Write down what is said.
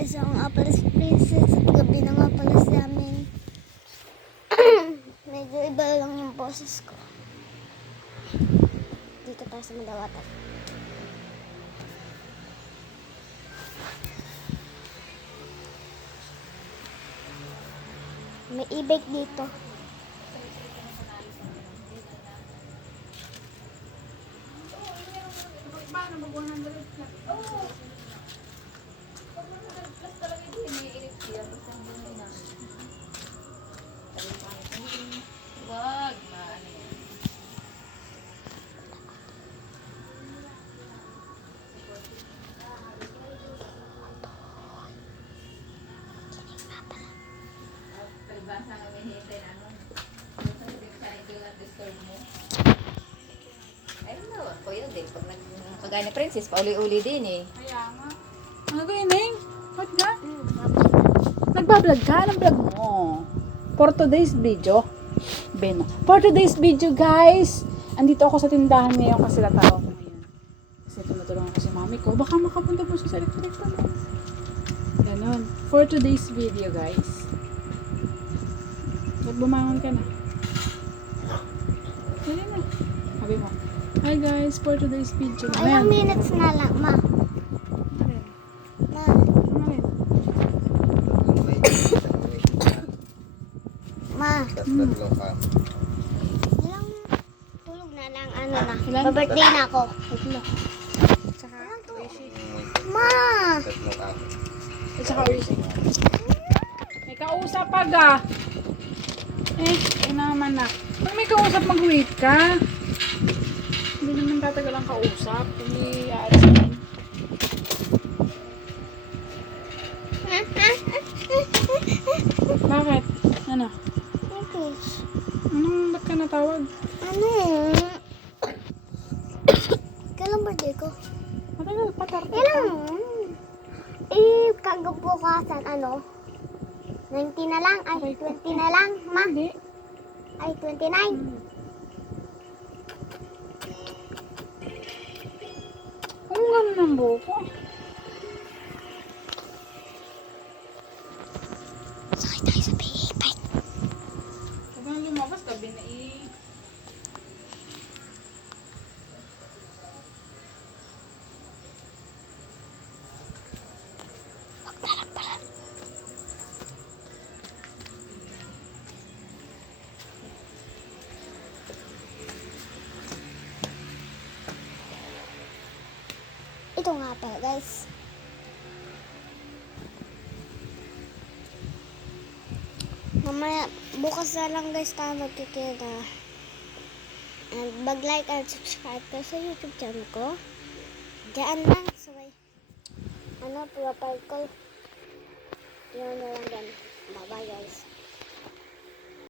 guys, ako nga pala si Princess at gabi na nga pala sa amin. Medyo iba lang yung boses ko. Dito tayo sa Madawatan. May e-bike dito. Paano mag 100 plus? Oo. Pag 100 plus talaga hindi may-irit siya. Basta hindi mo na. Wag, maano yan. Palibasa nga may hintay na ano. Basta hindi ka ito na disturb mo. Ayun na, ako yun din. Pag kagaya ni Princess, pauli-uli din eh. Kaya nga. Ano ko yun, eh? What nga? Nagbablog ka? Anong vlog mo? For today's video. Ben. For today's video, guys. Andito ako sa tindahan ngayon kasi natao ko ngayon. Kasi tinutulungan ko si mami ko. Baka makapunta po siya sa electric pa. Ganon. For today's video, guys. Ba't bumangon ka na? Dali na. Sabi mo. Hi guys, for today's video. Ilang minutes na lang, ma. Ma. Ma. Tatlo ka. Ilang tulog na lang, ano na. Ilan? Ba-birthday na ako. Tatlo. Tsaka, Rishi. Ma. Tatlo ka. At saka, Rishi. May kausap aga. Naman na. Pag may kausap, mag-wait ka. Hindi naman tatagal ang kausap. Hindi aalis naman. Bakit? Ano? Okay. Ba't ka natawag? Ano? Kailan birthday ko? Matagal pa, Kailan? Kagabukasan, ano? 19 na lang? Ay, 20 na lang, ma? Hindi. Ay, 29. Ang gano'n ng buko. Sakay tayo sa bike. Huwag kang lumabas, gabi na eh. Ito nga pala, guys. Mamaya, bukas na lang guys tayo magkikita. And mag-like and subscribe ka sa YouTube channel ko. Diyan lang, sabay. Ano, profile ko. Yun na lang din. Bye-bye guys.